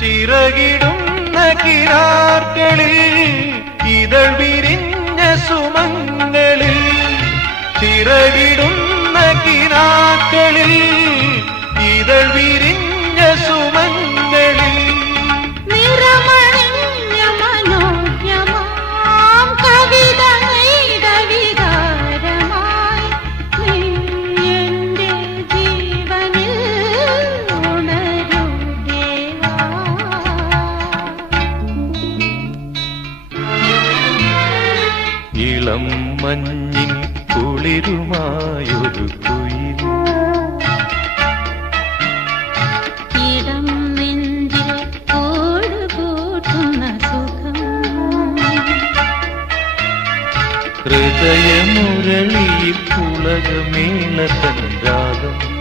ചിറകിടുന്ന കിനാർക്കളിൽ ഇതൾ വിരിഞ്ഞ സുമങ്ങളിൽ ചിറകിടുന്ന ഇളം മഞ്ഞിൻ കുളിരുമായൊരു കുയിൽ. ഇടം നെഞ്ചിൽ കൂടുകൂട്ടുന്ന സുഖം. ഹൃദയമുരളിയിൽ പുളകമേള രാഗം.